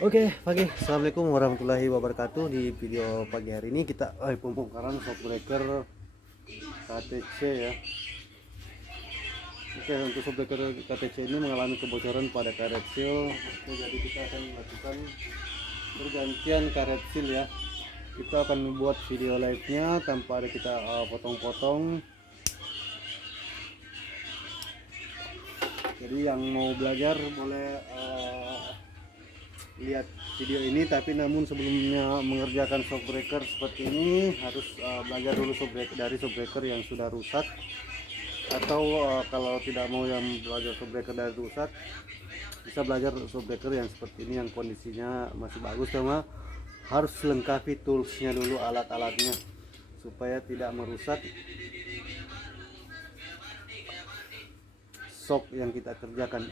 Oke, pagi. Assalamualaikum warahmatullahi wabarakatuh. Di video pagi hari ini kita pembongkaran shockbreaker KTC ya. Oke, untuk shockbreaker KTC ini mengalami kebocoran pada karet seal. Oke, jadi kita akan melakukan pergantian karet seal ya. Kita akan membuat video live-nya tanpa ada kita potong-potong. Jadi yang mau belajar boleh lihat video ini, tapi namun sebelumnya mengerjakan shockbreaker seperti ini harus belajar dulu dari shockbreaker yang sudah rusak, atau kalau tidak mau yang belajar shockbreaker dari rusak, bisa belajar shockbreaker yang seperti ini yang kondisinya masih bagus. Sama harus lengkapi toolsnya dulu, alat-alatnya, supaya tidak merusak shock yang kita kerjakan.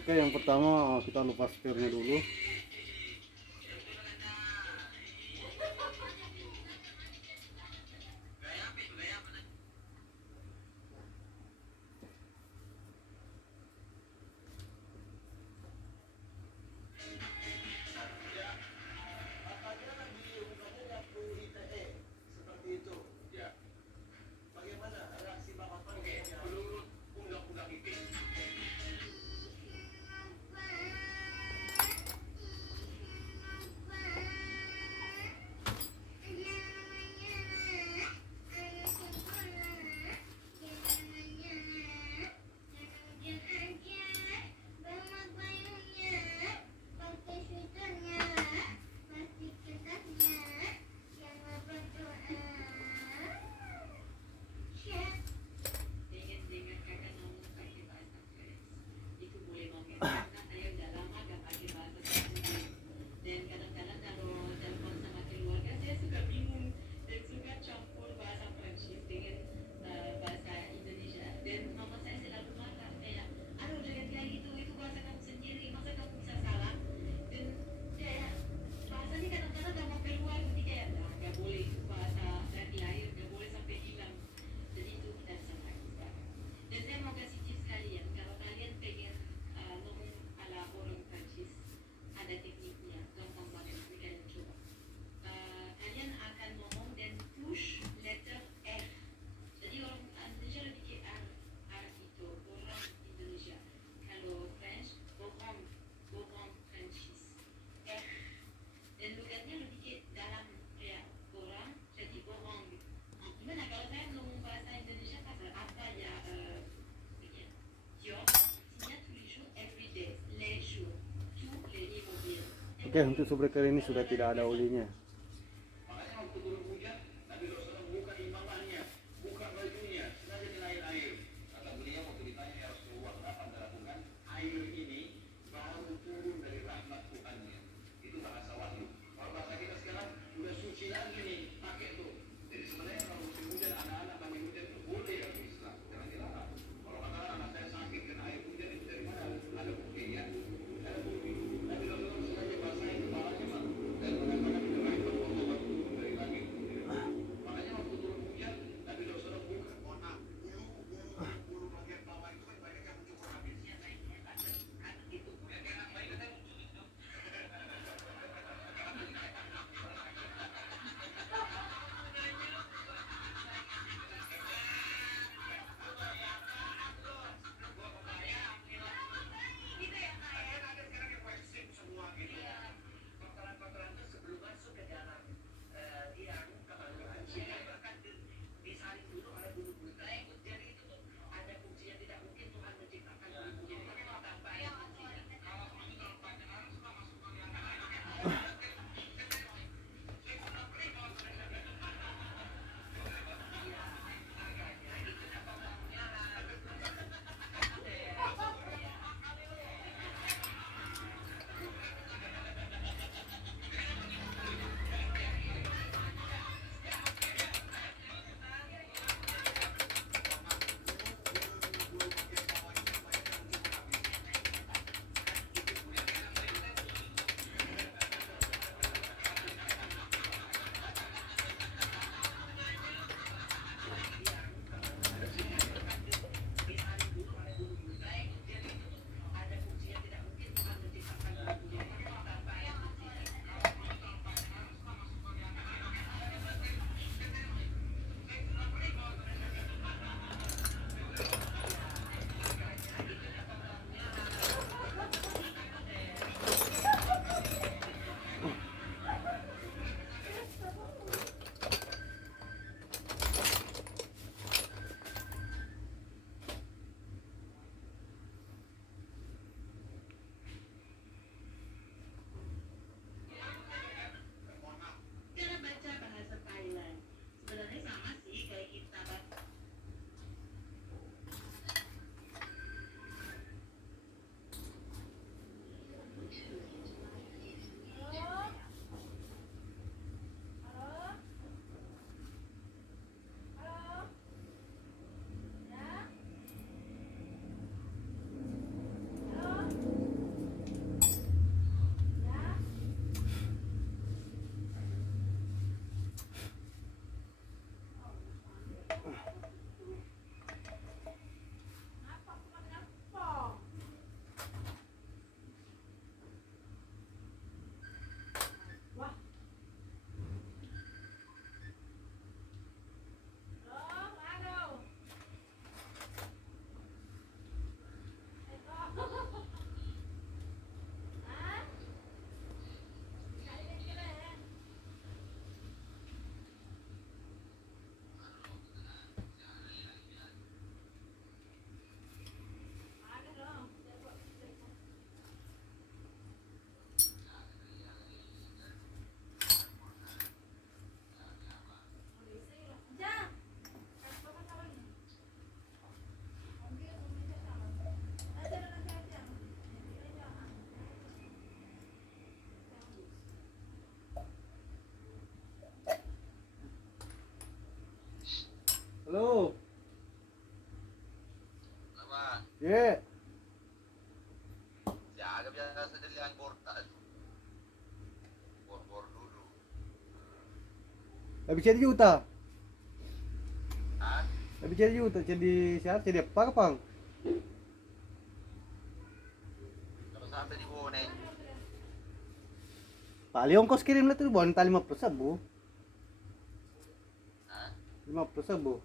Oke, yang pertama kita lepas setirnya dulu. Oke, untuk shockbreaker ini sudah tidak ada olinya. Halo. Nama Ye. siaga biasa dari angkor bor dulu. Habis jadi juta. Ah, Habis jadi juta. Jadi siapa? Jadi apa Pang? kalau sampai di Bone, Paling ongkos kirim lah tuh bon tali 50.000. ah, 50.000.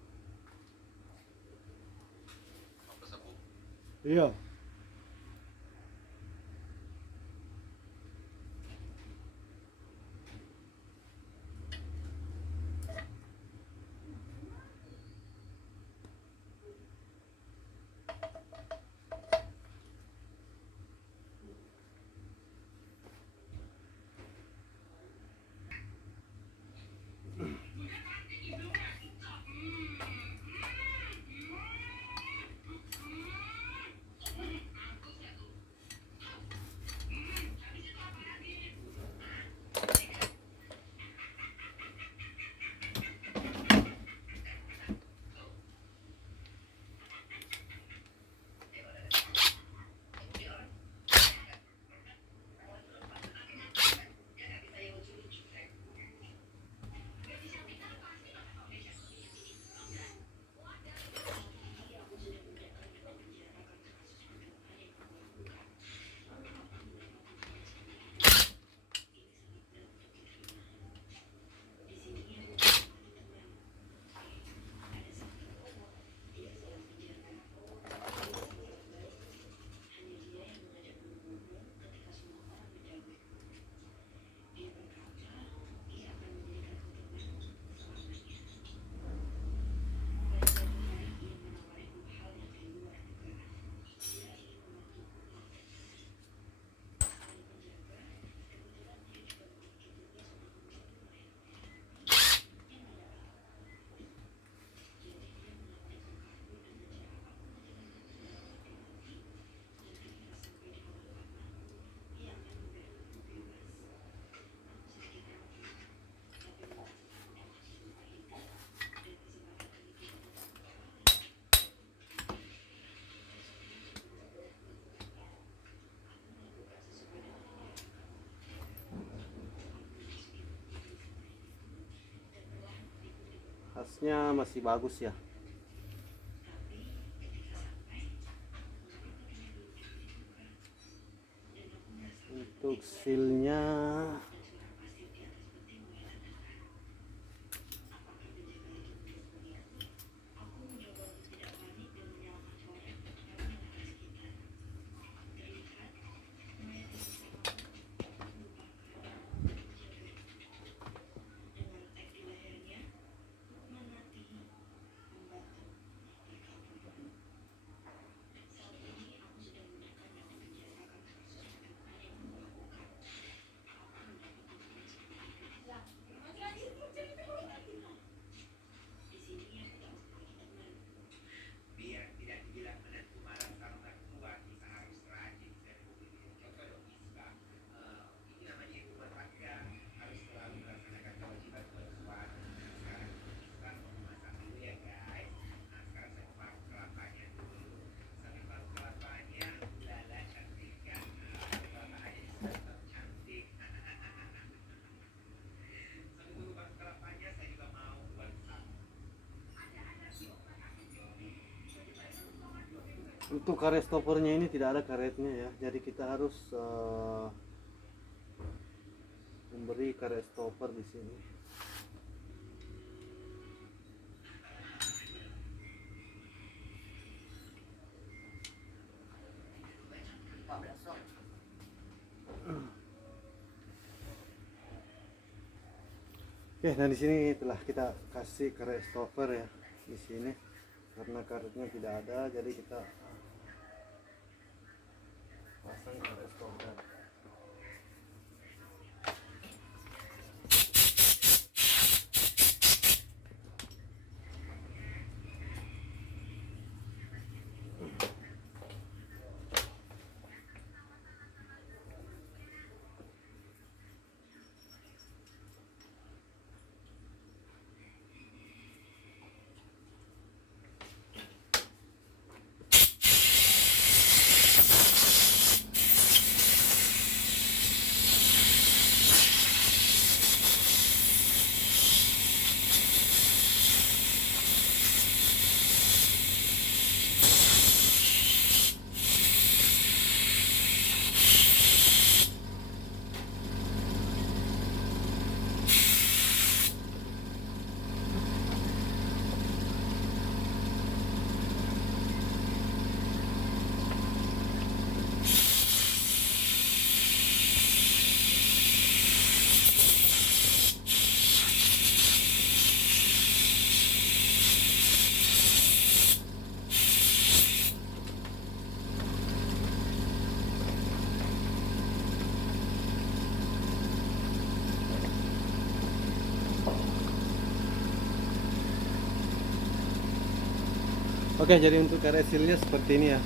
apa sebut? Iya. Khasnya masih bagus ya. Untuk sealnya untuk karet stoppernya ini tidak ada karetnya ya. Jadi kita harus memberi karet stopper di sini. Oke, nah di sini telah kita kasih karet stopper ya di sini. Karena karetnya tidak ada, jadi kita pasang karet stopper. Oke, jadi untuk area sealnya seperti ini ya.